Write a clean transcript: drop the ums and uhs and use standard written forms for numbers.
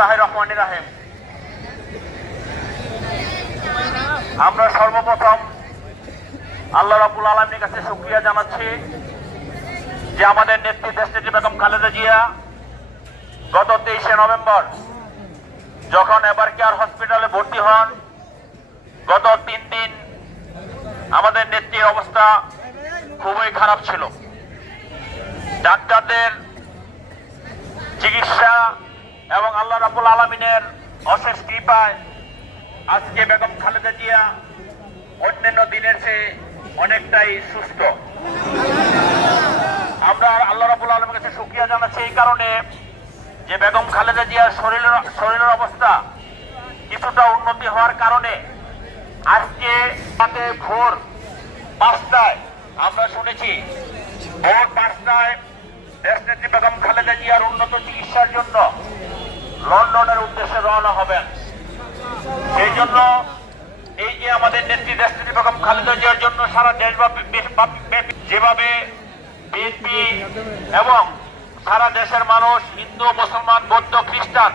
বিসমিল্লাহির রহমানির রহিম। আমরা সর্বপ্রথম আল্লাহ রাব্বুল আলামিনের কাছে শুকরিয়া জানাচ্ছি যে আমাদের নেত্রী দেশনেত্রী বেগম খালেদা জিয়া গত 23শে নভেম্বর যখন এভার কেয়ার হসপিটালে ভর্তি হন, গত 3 দিন আমাদের নেত্রীর অবস্থা খুবই খারাপ ছিল। ডাক্তারদের চিকিৎসা এবং আল্লাহ রাব্বুল আলামিনের অশেষ কৃপায় আজকে বেগম খালেদা জিয়া অন্যান্য দিনের চেয়ে অনেকটাই সুস্থ। আমরা আল্লাহ রাব্বুল আলামিনের কাছে শুকরিয়া জানাচ্ছি এই কারণে যে বেগম খালেদা জিয়ার শরীরের অবস্থা কিছুটা উন্নতি হওয়ার কারণে আজকে রাতে ভোর 5টায় আমরা শুনেছি, ভোর 5টায় দেশনেত্রী বেগম খালেদা জিয়ার উন্নত চিকিৎসার জন্য লন্ডনের উদ্দেশ্যে রওনা হবেন। সেই জন্য এই যে আমাদের নেত্রী দেশনেত্রী বেগম খালেদা জিয়ার জন্য সারা দেশব্যাপী যেভাবে বিএনপি এবং সারা দেশের মানুষ, হিন্দু, মুসলমান, বৌদ্ধ, খ্রিস্টান